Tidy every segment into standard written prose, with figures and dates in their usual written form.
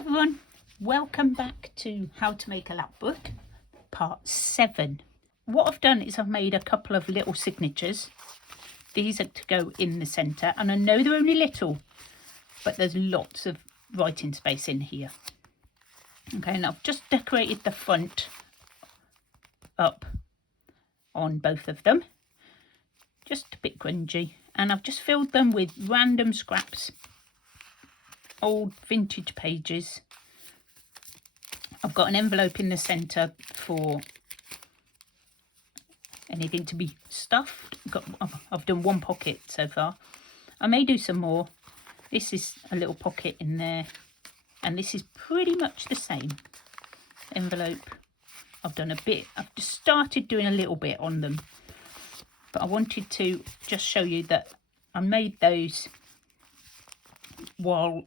everyone, welcome back to How to Make a Lapbook, part 7. What I've done is I've made a couple of little signatures. These are to go in the centre, and I know they're only little, but there's lots of writing space in here. Okay, and I've just decorated the front up on both of them, just a bit grungy, and I've just filled them with random scraps, old vintage pages. I've got an envelope in the centre for anything to be stuffed. I've done one pocket so far. I may do some more. This is a little pocket in there, and this is pretty much the same envelope. I've done a bit, I've just started doing a little bit on them, but I wanted to just show you that I made those while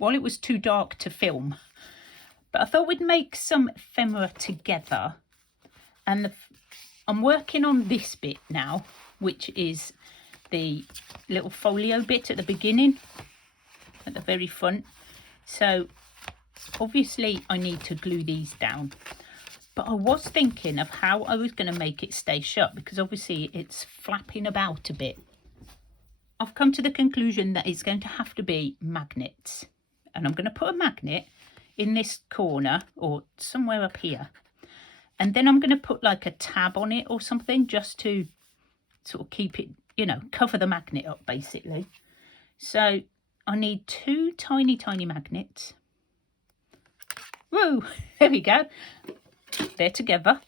it was too dark to film. But I thought we'd make some ephemera together, and I'm working on this bit now, which is the little folio bit at the beginning, at the very front. So obviously I need to glue these down, but I was thinking of how I was going to make it stay shut, because obviously it's flapping about a bit. I've come to the conclusion that it's going to have to be magnets, and I'm going to put a magnet in this corner or somewhere up here, and then I'm going to put like a tab on it or something, just to sort of keep it, you know, cover the magnet up basically. So I need two tiny magnets. Woo, there we go, they're together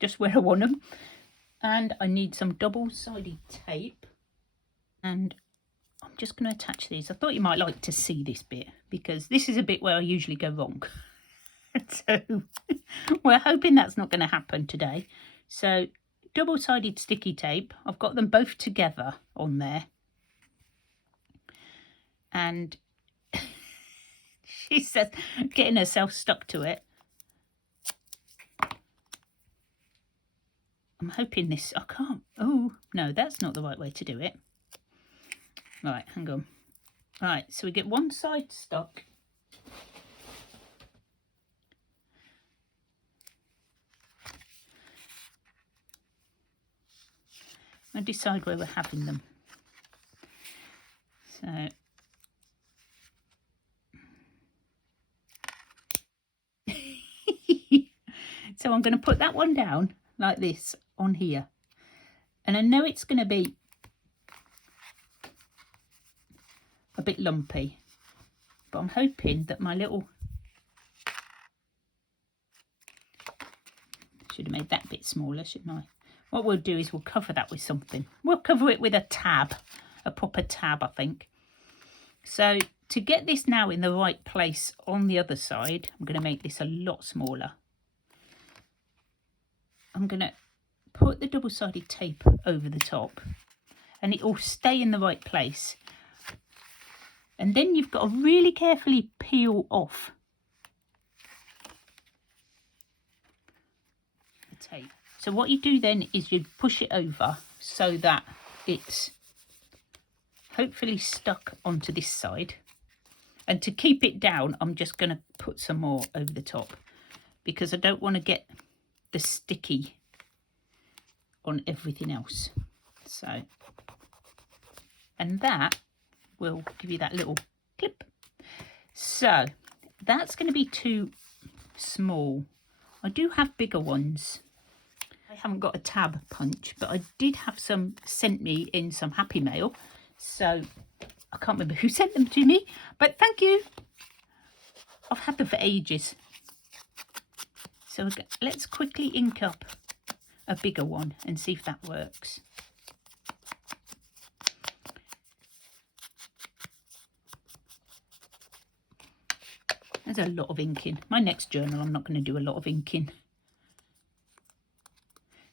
just where I want them. And I need some double-sided tape, and I'm just going to attach these. I thought you might like to see this bit, because this is a bit where I usually go wrong. So we're hoping that's not going to happen today. So double-sided sticky tape, I've got them both together on there. And she says, getting herself stuck to it. I'm hoping this, I can't, oh no, that's not the right way to do it. Right, hang on. Right, so we get one side stuck. And decide where we're having them. So so I'm going to put that one down like this on here, and I know it's going to be a bit lumpy, but I'm hoping that my little, should have made that bit smaller, shouldn't I? What we'll do is we'll cover that with something. We'll cover it with a tab, a proper tab, I think. So to get this now in the right place on the other side, I'm going to make this a lot smaller. I'm going to put the double-sided tape over the top, and it will stay in the right place. And then you've got to really carefully peel off the tape. So what you do then is you push it over so that it's hopefully stuck onto this side. And to keep it down, I'm just going to put some more over the top, because I don't want to get the sticky on everything else. So, and that will give you that little clip. So that's going to be too small. I do have bigger ones. I haven't got a tab punch, but I did have some sent me in some Happy Mail. So I can't remember who sent them to me, but thank you. I've had them for ages. So let's quickly ink up a bigger one and see if that works. There's a lot of inking. My next journal, I'm not going to do a lot of inking.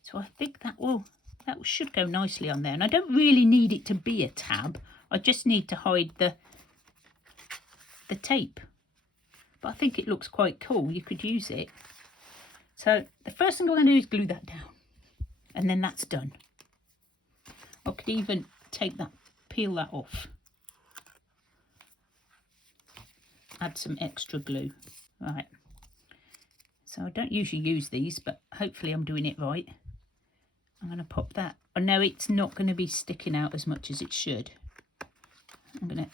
So I think that should go nicely on there. And I don't really need it to be a tab. I just need to hide the tape. But I think it looks quite cool. You could use it. So the first thing I'm going to do is glue that down. And then that's done. I could even take that, peel that off. add some extra glue. Right, so I don't usually use these, but hopefully I'm doing it right. I'm going to pop that. I know it's not going to be sticking out as much as it should. I'm going to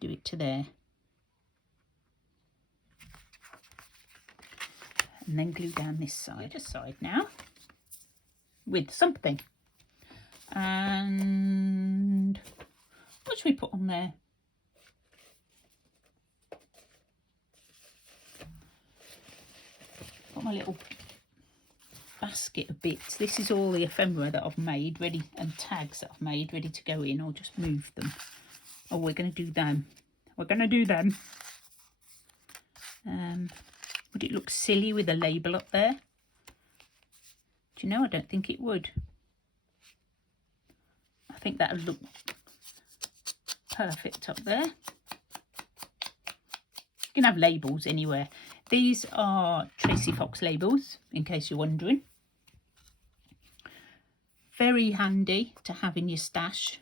do it to there. And then glue down this side. Just side now with something. And what should we put on there? Got my little basket of bits. This is all the ephemera that I've made ready, and tags that I've made ready to go in. I'll just move them. Oh, we're going to do them. We're going to do them. Would it look silly with a label up there? Do you know, I don't think it would. I think that would look perfect up there. You can have labels anywhere. These are Tracy Fox labels, in case you're wondering. Very handy to have in your stash.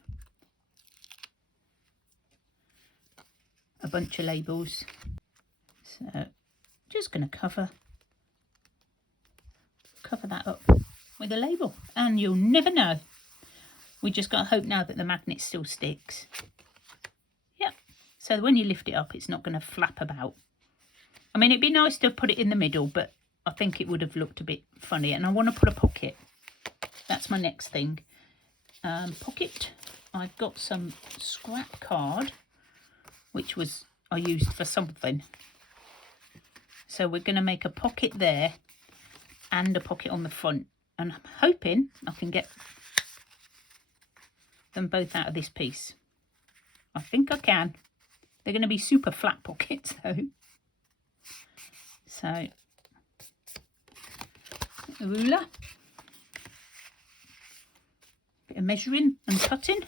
A bunch of labels. So just going to cover that up with a label, and you'll never know. We just got to hope now that the magnet still sticks. Yep. So when you lift it up, it's not going to flap about. I mean, it'd be nice to put it in the middle, but I think it would have looked a bit funny. And I want to put a pocket. That's my next thing. Pocket. I've got some scrap card, which I used for something. So we're going to make a pocket there and a pocket on the front. And I'm hoping I can get them both out of this piece. I think I can. They're going to be super flat pockets though. So, a ruler, bit of measuring and cutting.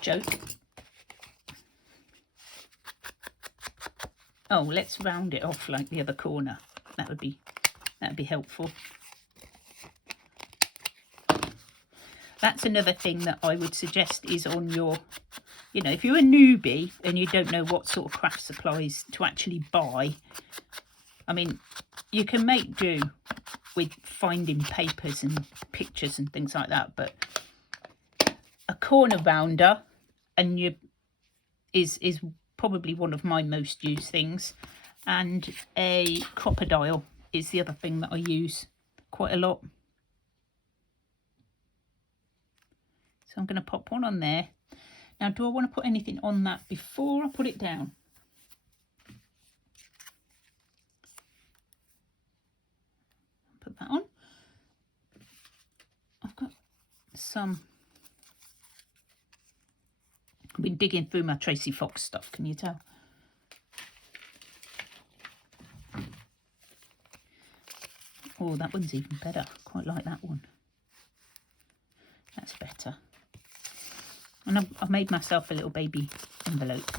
Joke. Oh, let's round it off like the other corner. That would be helpful. That's another thing that I would suggest is on your, you know, if you're a newbie and you don't know what sort of craft supplies to actually buy, I mean, you can make do with finding papers and pictures and things like that, but a corner rounder and is probably one of my most used things, and a crocodile is the other thing that I use quite a lot. So I'm going to pop one on there. Now, do I want to put anything on that before I put it down? Put that on. I've got some... I've been digging through my Tracy Fox stuff, can you tell? Oh, that one's even better. Quite like that one. That's better. And I've made myself a little baby envelope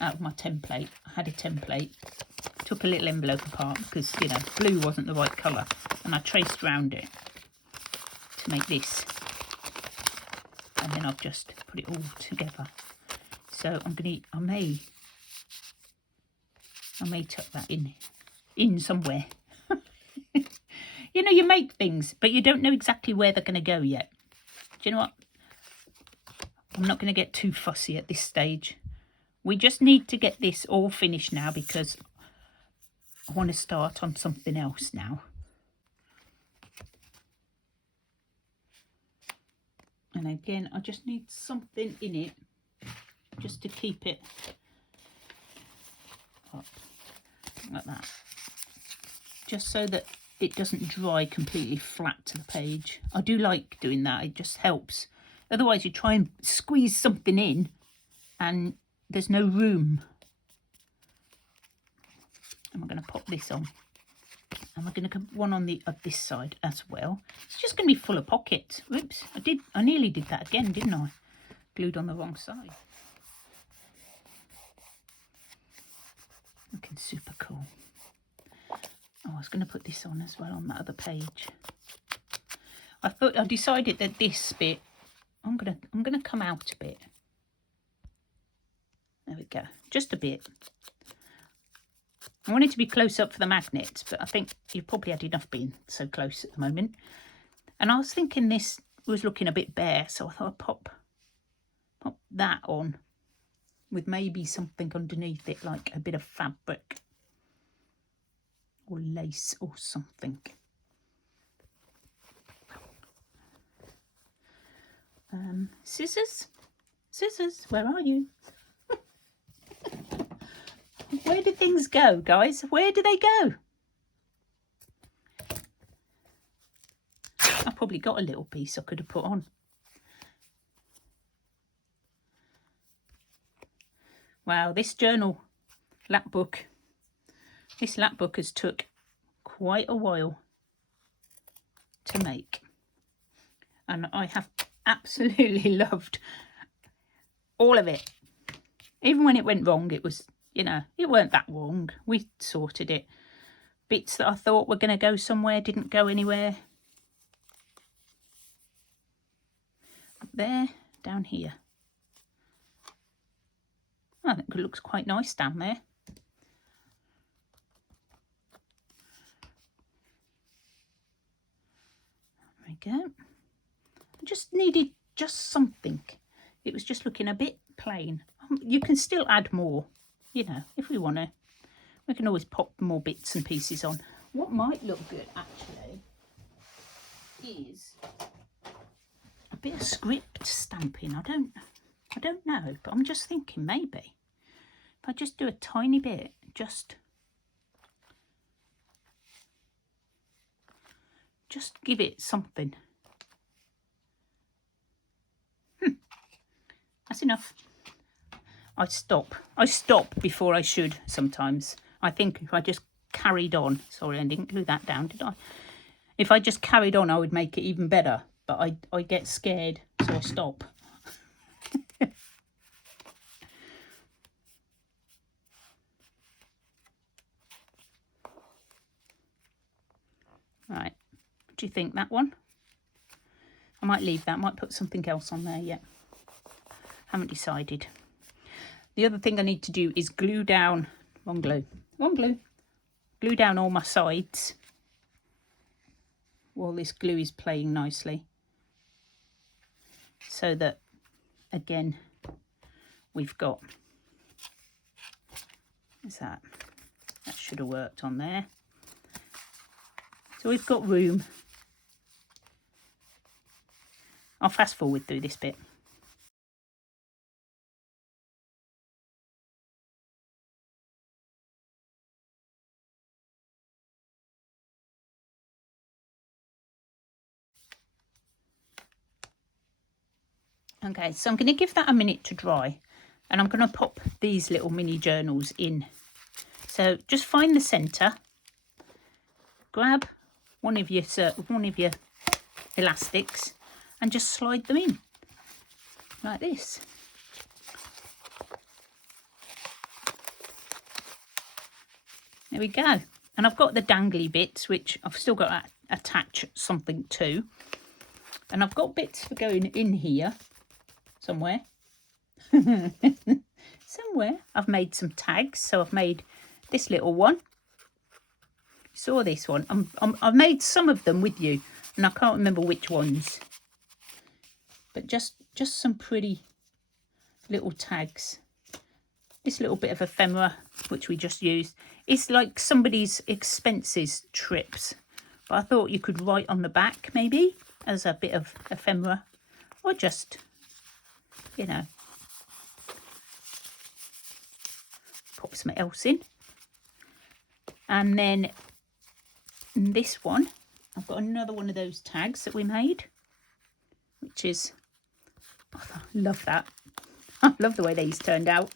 out of my template. I had a template. Took a little envelope apart because, you know, blue wasn't the right colour. And I traced around it to make this. And then I've just put it all together. So I'm going to, I may tuck that in somewhere. You know, you make things, but you don't know exactly where they're going to go yet. Do you know what? I'm not going to get too fussy at this stage. We just need to get this all finished now because I want to start on something else now. And again, I just need something in it just to keep it up like that. Just so that it doesn't dry completely flat to the page. I do like doing that, it just helps. Otherwise you try and squeeze something in and there's no room. And we're going to pop this on. And we're going to put one on this side as well. It's just going to be full of pockets. Oops, I nearly did that again, didn't I? Glued on the wrong side. Looking super cool. Oh, I was going to put this on as well on that other page. I decided that this bit, I'm gonna come out a bit. There we go, just a bit. I want it to be close up for the magnets, but I think you've probably had enough being so close at the moment. And I was thinking this was looking a bit bare, so I thought I'd pop that on with maybe something underneath it, like a bit of fabric or lace or something. Scissors? Scissors, where are you? Where do things go, guys? Where do they go? I've probably got a little piece I could have put on. Wow, this journal lapbook, this lapbook has took quite a while to make. And I have absolutely loved all of it. Even when it went wrong, it was, you know, it weren't that wrong. We sorted it. Bits that I thought were going to go somewhere didn't go anywhere. Up there, down here. I think it looks quite nice down there. There we go. I just needed just something. It was just looking a bit plain. You can still add more, you know, if we want to. We can always pop more bits and pieces on. What might look good, actually, is a bit of script stamping. I don't know, but I'm just thinking maybe if I just do a tiny bit, just give it something. That's enough. I stop before I should sometimes. I think if I just carried on, sorry, I didn't glue that down, did I? If I just carried on, I would make it even better, but I get scared, so I stop. Right, what do you think, that one? I might leave that, I might put something else on there yet. Haven't decided. The other thing I need to do is glue down, glue down all my sides while this glue is playing nicely, so that, again, we've got, what's that? That should have worked on there. So we've got room. I'll fast forward through this bit. Okay, so I'm going to give that a minute to dry, and I'm going to pop these little mini journals in. So just find the centre, grab one of your elastics, and just slide them in like this. There we go. And I've got the dangly bits, which I've still got to attach something to, and I've got bits for going in here. Somewhere. Somewhere. I've made some tags. So I've made this little one. You saw this one. I've made some of them with you, and I can't remember which ones. But just some pretty little tags. This little bit of ephemera, which we just used. It's like somebody's expenses trips. But I thought you could write on the back, maybe, as a bit of ephemera. Or just, you know, pop something else in. And then this one, I've got another one of those tags that we made, which is, oh, I love that. I love the way these turned out.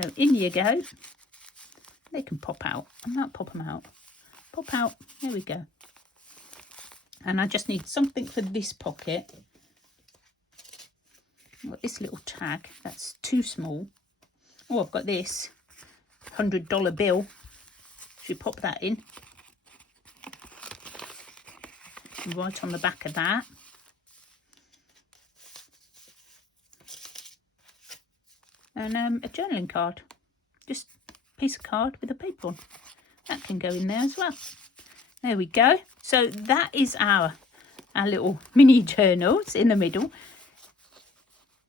So in you go. They can pop out. I might pop them out. Pop out. There we go. And I just need something for this pocket. I've got this little tag. That's too small. Oh, I've got this $100 bill. Should pop that in. Right on the back of that. And a journaling card, just a piece of card with a paper on. That can go in there as well. There we go. So that is our little mini journals in the middle.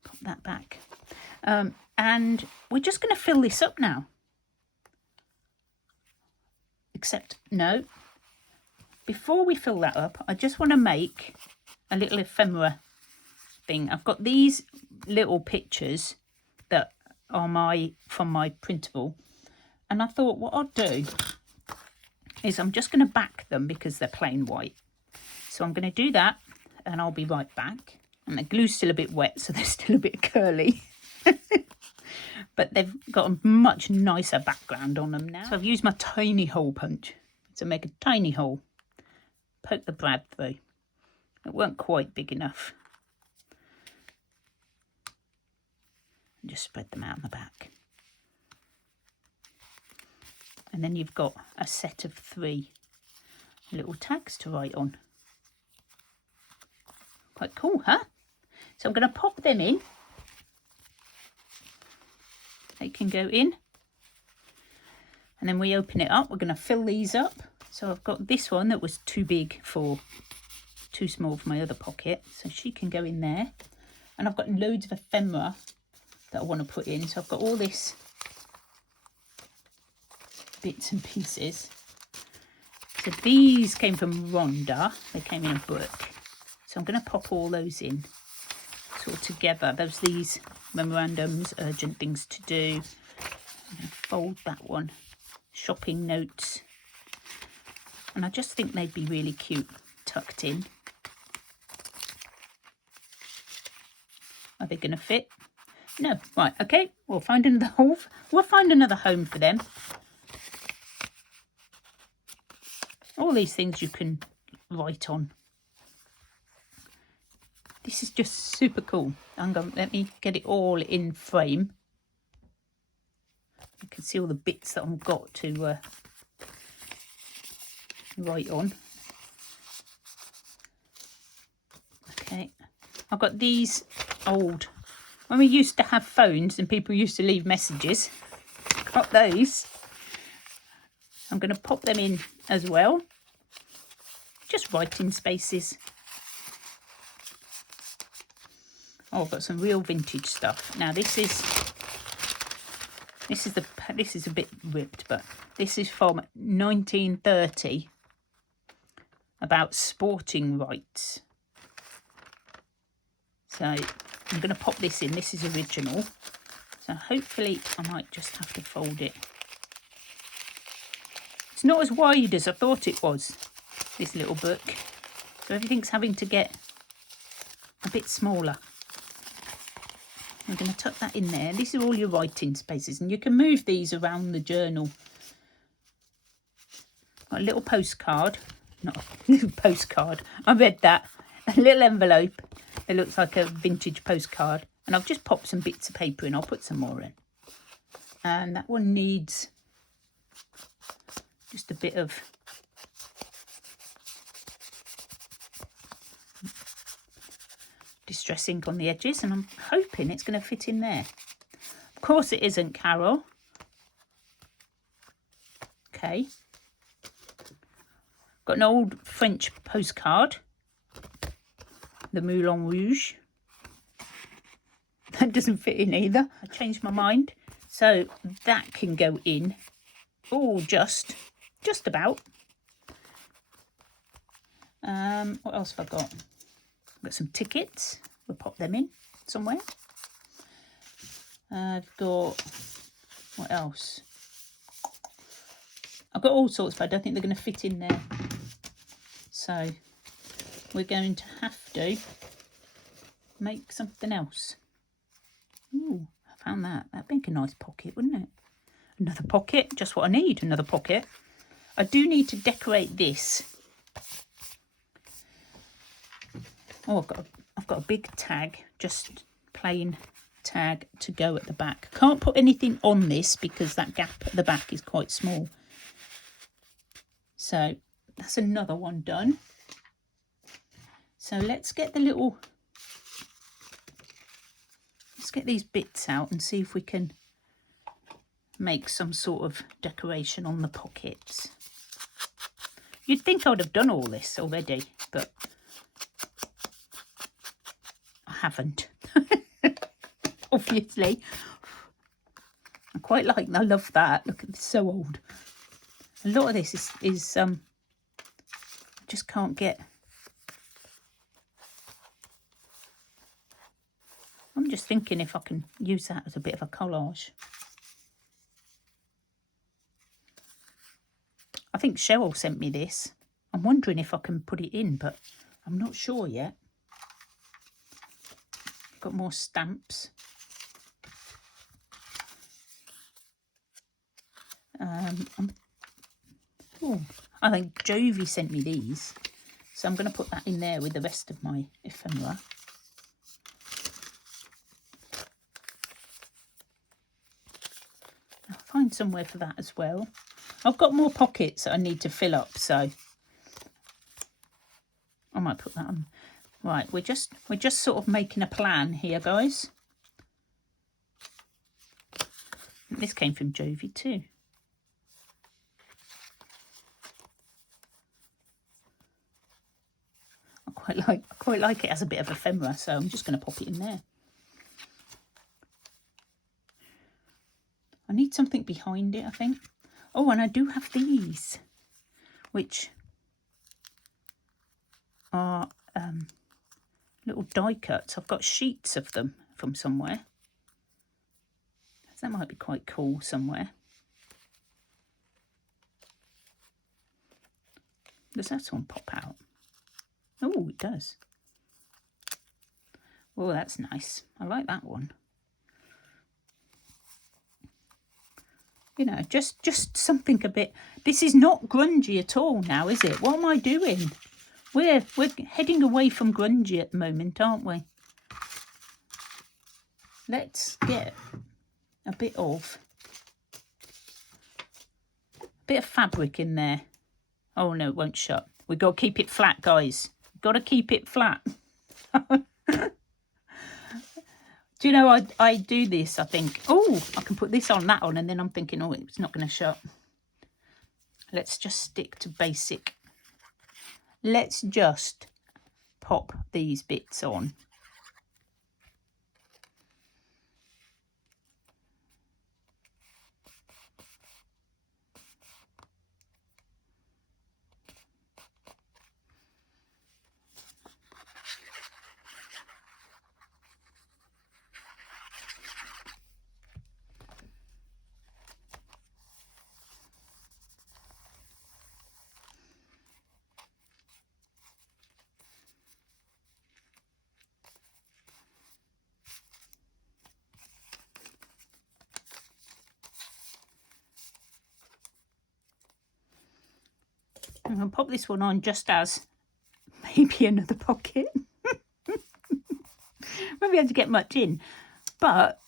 Pop that back. And we're just going to fill this up now. Except, no. Before we fill that up, I just want to make a little ephemera thing. I've got these little pictures that are from my printable. And I thought what I'll do is I'm just going to back them because they're plain white. So I'm going to do that and I'll be right back. And the glue's still a bit wet, so they're still a bit curly. But they've got a much nicer background on them now. So I've used my tiny hole punch to make a tiny hole. Poke the brad through. It weren't quite big enough. And just spread them out on the back. And then you've got a set of 3 little tags to write on. Quite cool, huh? So I'm going to pop them in. They can go in. And then we open it up. We're going to fill these up. So I've got this one that was too small for my other pocket. So she can go in there. And I've got loads of ephemera that I want to put in. So I've got all this bits and pieces. So these came from Rhonda. They came in a book. So I'm going to pop all those in sort of together. There's these memorandums, urgent things to do. I'm going to fold that one. Shopping notes. And I just think they'd be really cute tucked in. Are they going to fit? No. Right, okay. We'll find another hole. We'll find another home for them. All these things you can write on. This is just super cool. Let me get it all in frame. You can see all the bits that I've got to write on. Okay, I've got these old, when we used to have phones and people used to leave messages, got those. I'm going to pop them in as well. Just writing spaces. Oh, I've got some real vintage stuff. Now this is a bit ripped, but this is from 1930 about sporting rights. So I'm going to pop this in. This is original. So hopefully I might just have to fold it. It's not as wide as I thought it was, this little book. So everything's having to get a bit smaller. I'm going to tuck that in there. These are all your writing spaces, and you can move these around the journal. Got a little postcard. Not a little postcard. I read that. A little envelope. It looks like a vintage postcard. And I've just popped some bits of paper in. I'll put some more in. And that one needs just a bit of distress ink on the edges, and I'm hoping it's going to fit in there. Of course it isn't, Carol. Okay. Got an old French postcard. The Moulin Rouge. That doesn't fit in either. I changed my mind. So that can go in. Oh, just about. What else have I got? I've got some tickets. We'll pop them in somewhere. I've got, what else? I've got all sorts, but I don't think they're going to fit in there. So we're going to have to make something else. Ooh, I found that. That'd make a nice pocket, wouldn't it? Another pocket, just what I need, another pocket. I do need to decorate this. Oh, I've got a big tag, just plain tag to go at the back. Can't put anything on this because that gap at the back is quite small. So that's another one done. So let's get the little Let's get these bits out and see if we can make some sort of decoration on the pockets. You'd think I would have done all this already, but I haven't. Obviously. I love that. Look at this, so old. A lot of this is I just can't get. I'm just thinking if I can use that as a bit of a collage. I think Cheryl sent me this. I'm wondering if I can put it in, but I'm not sure yet. Got more stamps. I think Jovi sent me these. So I'm going to put that in there with the rest of my ephemera. I'll find somewhere for that as well. I've got more pockets that I need to fill up, so I might put that on. Right, we're just sort of making a plan here, guys. This came from Jovi too. I quite like it as a bit of ephemera, so I'm just going to pop it in there. I need something behind it, I think. Oh, and I do have these, which are little die cuts. I've got sheets of them from somewhere. That might be quite cool somewhere. Does that one pop out? Oh, it does. Oh, that's nice. I like that one. You know, just something a bit. This is not grungy at all now, is it? What am I doing? We're heading away from grungy at the moment, aren't we? Let's get a bit of fabric in there. Oh no, it won't shut. We've got to keep it flat, guys. We've got to keep it flat. Do you know, I do this, I think, oh, I can put this on, that on, and then I'm thinking, oh, it's not going to shut. Let's just stick to basic. Let's just pop these bits on. I'm going to pop this one on just as maybe another pocket. Won't be able to get much in. But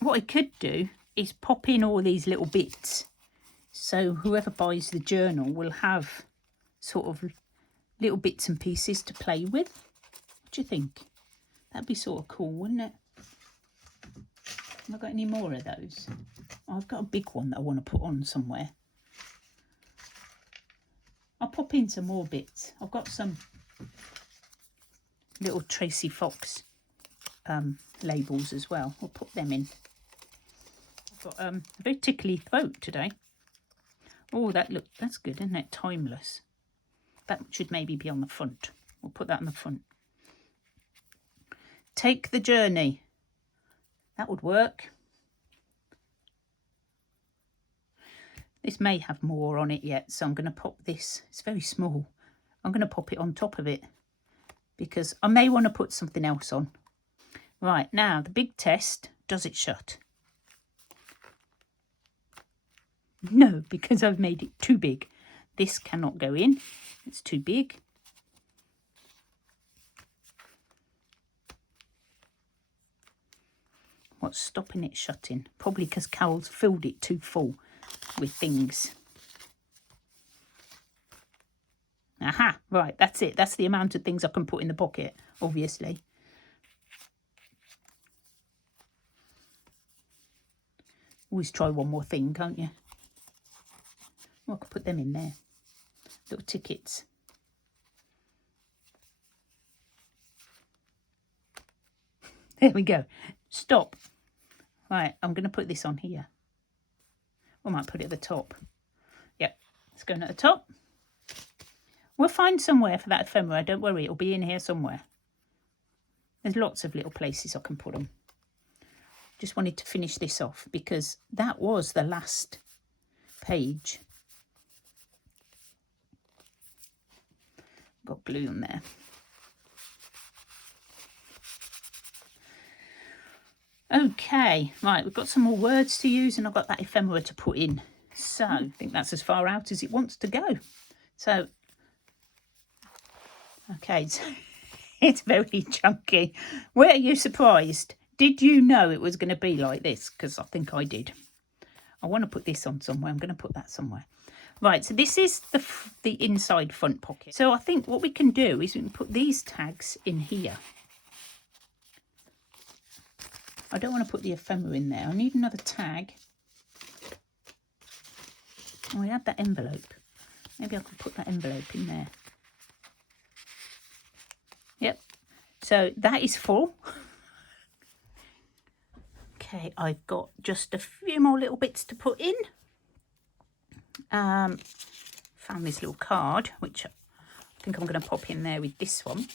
what I could do is pop in all these little bits. So whoever buys the journal will have sort of little bits and pieces to play with. What do you think? That'd be sort of cool, wouldn't it? Have I got any more of those? Oh, I've got a big one that I want to put on somewhere. I'll pop in some more bits. I've got some little Tracy Fox labels as well. I'll put them in. I've got a very tickly throat today. Oh, that's good, isn't it? Timeless. That should maybe be on the front. We'll put that on the front. Take the journey. That would work. This may have more on it yet, so I'm going to pop this. It's very small. I'm going to pop it on top of it because I may want to put something else on. Right, now the big test. Does it shut? No, because I've made it too big. This cannot go in. It's too big. What's stopping it shutting? Probably because Carol's filled it too full with things. Aha, right, that's it. That's the amount of things I can put in the pocket, obviously. Always try one more thing, can't you? Well, I could put them in there. Little tickets. There we go. Stop. Right, I'm going to put this on here. I might put it at the top. Yep, it's going at the top. We'll find somewhere for that ephemera. Don't worry, it'll be in here somewhere. There's lots of little places I can put them. Just wanted to finish this off because that was the last page. Got glue on there. Okay, right, we've got some more words to use and I've got that ephemera to put in. So I think that's as far out as it wants to go. So, okay, so it's very chunky. Were you surprised? Did you know it was going to be like this? Because I think I did. I want to put this on somewhere. I'm going to put that somewhere. Right, so this is the inside front pocket. So I think what we can do is we can put these tags in here. I don't want to put the ephemera in there. I need another tag. Oh, we had that envelope. Maybe I could put that envelope in there. Yep. So that is full. Okay, I've got just a few more little bits to put in. Found this little card, which I think I'm going to pop in there with this one.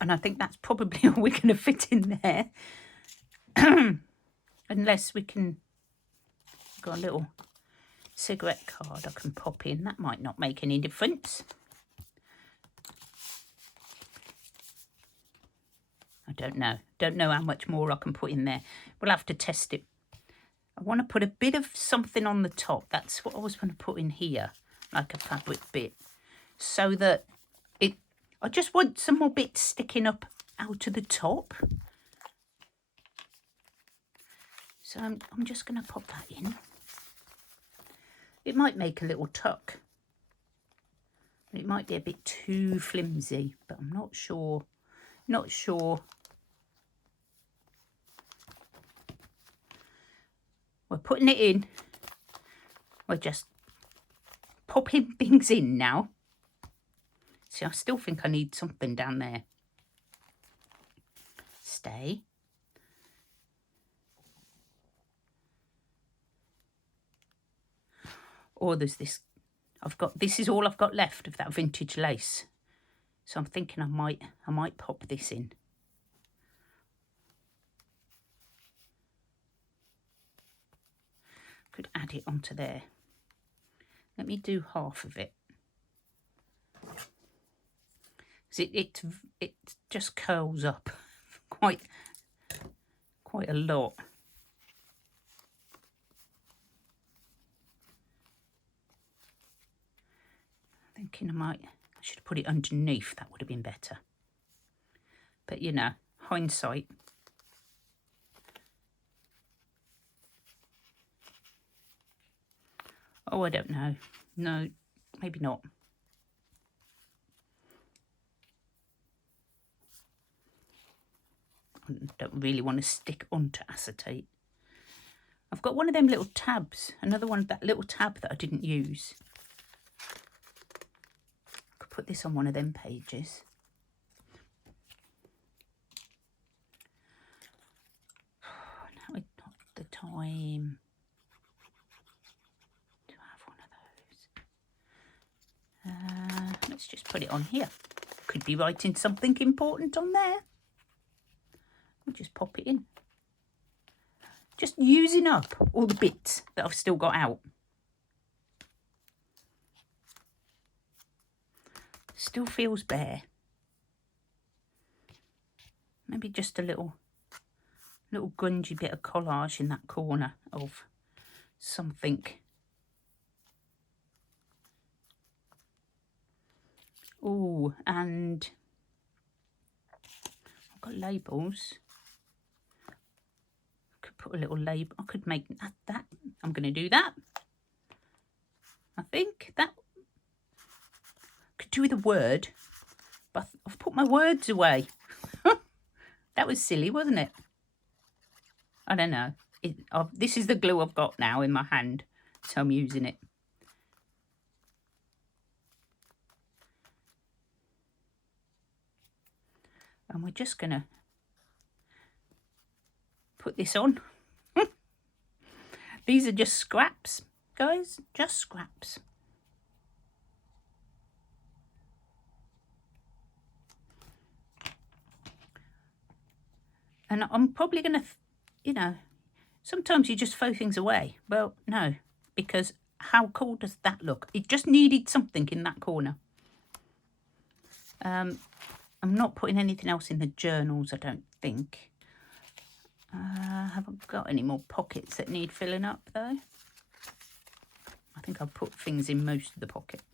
And I think that's probably all we're going to fit in there. Unless we can... got a little cigarette card I can pop in. That might not make any difference. I don't know. Don't know how much more I can put in there. We'll have to test it. I want to put a bit of something on the top. That's what I was going to put in here. Like a fabric bit. So that it... I just want some more bits sticking up out of the top. So I'm just going to pop that in. It might make a little tuck. It might be a bit too flimsy, but I'm not sure. Not sure. We're putting it in. We're just popping things in now. See, I still think I need something down there. Stay. Or there's this. This is all I've got left of that vintage lace. So I'm thinking I might pop this in. Could add it onto there. Let me do half of it. It just curls up quite a lot. Thinking I should have put it underneath. That would have been better. But you know, hindsight. Oh, I don't know. No, maybe not. I don't really want to stick onto acetate. I've got one of them little tabs. Another one, that little tab that I didn't use. I could put this on one of them pages. Now it's not the time to have one of those. Let's just put it on here. Could be writing something important on there. I'll just pop it in. Just using up all the bits that I've still got out. Still feels bare. Maybe just a little grungy bit of collage in that corner of something. Oh, and I've got labels. Put a little label. I could make that. I'm going to do that. I think that could do with a word, but I've put my words away. That was silly, wasn't it? I don't know. this is the glue I've got now in my hand, so I'm using it. And we're just going to put this on. These are just scraps, guys, just scraps. And I'm probably going to, you know, sometimes you just throw things away. Well, no, because how cool does that look? It just needed something in that corner. I'm not putting anything else in the journals, I don't think. I haven't got any more pockets that need filling up, though. I think I've put things in most of the pockets.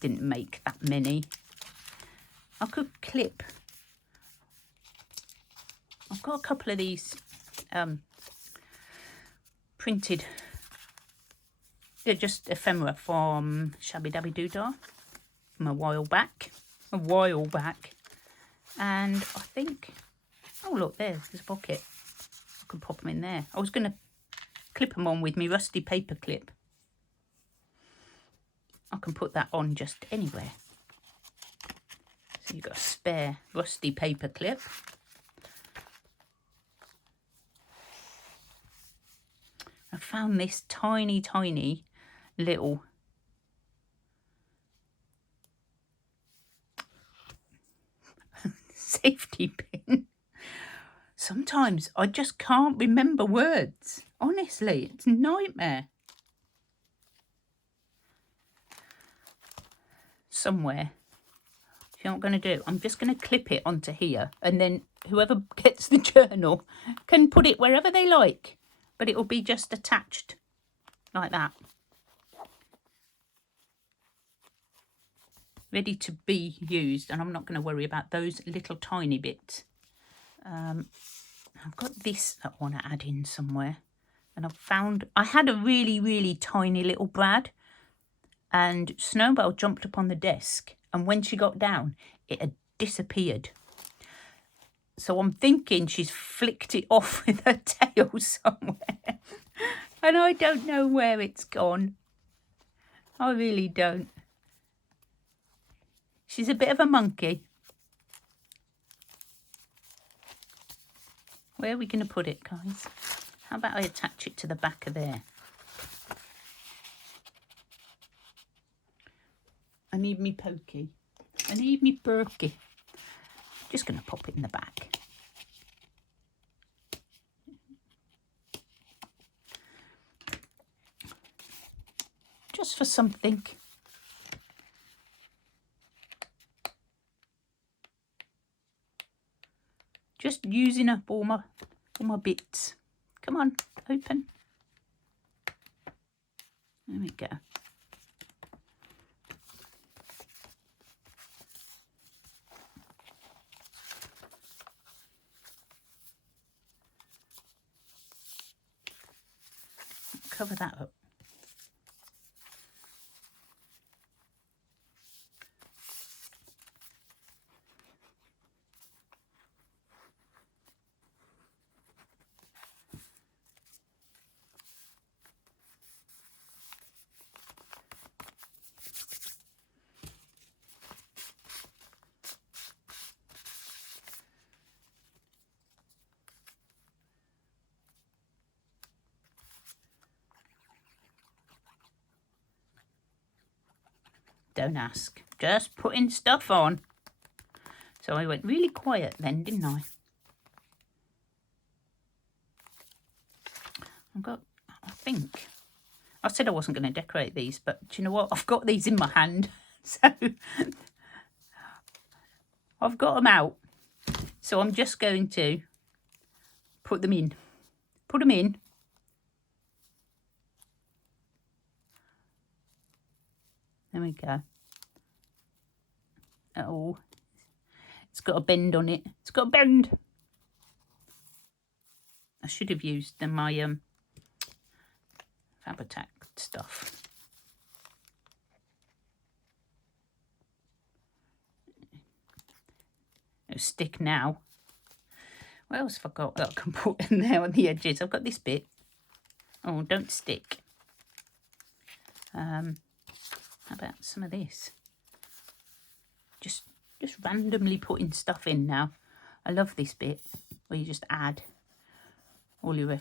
Didn't make that many. I could clip. I've got a couple of these printed. They're just ephemera from Shabby Dabby Doodah from a while back. And I think, oh look, there's a pocket. I could pop them in there. I was going to clip them on with my rusty paper clip. I can put that on just anywhere. So you've got a spare rusty paper clip. I found this tiny little safety pin. Sometimes I just can't remember words. Honestly, it's a nightmare. Somewhere. You know what I'm going to do? I'm just going to clip it onto here, and then whoever gets the journal can put it wherever they like, but it will be just attached like that. Ready to be used, and I'm not going to worry about those little tiny bits. I've got this that I want to add in somewhere, and I had a really tiny little brad, and Snowbell jumped up on the desk, and when she got down it had disappeared. So I'm thinking she's flicked it off with her tail somewhere, and I don't know where it's gone. I really don't. She's a bit of a monkey. Where are we going to put it, guys? How about I attach it to the back of there? I need me pokey. I need me perky. Just going to pop it in the back. Just for something. Just using up all my bits. Come on, open. There we go. Cover that up. Don't ask. Just putting stuff on. So I went really quiet then, didn't I? I think, I said I wasn't going to decorate these, but do you know what? I've got these in my hand. So I've got them out. So I'm just going to put them in. Put them in. There we go. Oh, it's got a bend on it. It's got a bend. I should have used my Fabri-Tac stuff. It'll stick now. What else have I got that I can put in there on the edges? I've got this bit. Oh, don't stick. How about some of this? Just randomly putting stuff in now. I love this bit where you just add all the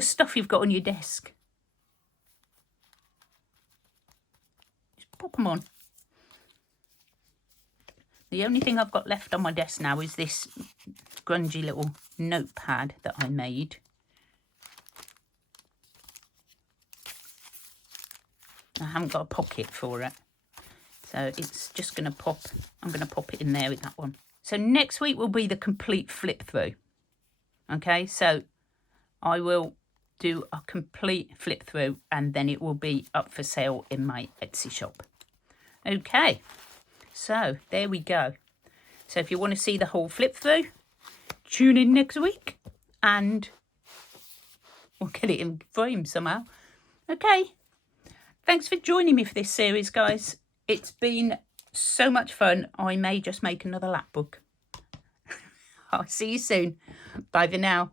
stuff you've got on your desk. Just pop them on. The only thing I've got left on my desk now is this grungy little notepad that I made. I haven't got a pocket for it, so it's just going to pop. I'm going to pop it in there with that one. So next week will be the complete flip through. Okay, so I will do a complete flip through and then it will be up for sale in my Etsy shop. Okay, so there we go. So if you want to see the whole flip through, tune in next week and we'll get it in frame somehow. Okay. Thanks for joining me for this series, guys. It's been so much fun. I may just make another lapbook. I'll see you soon. Bye for now.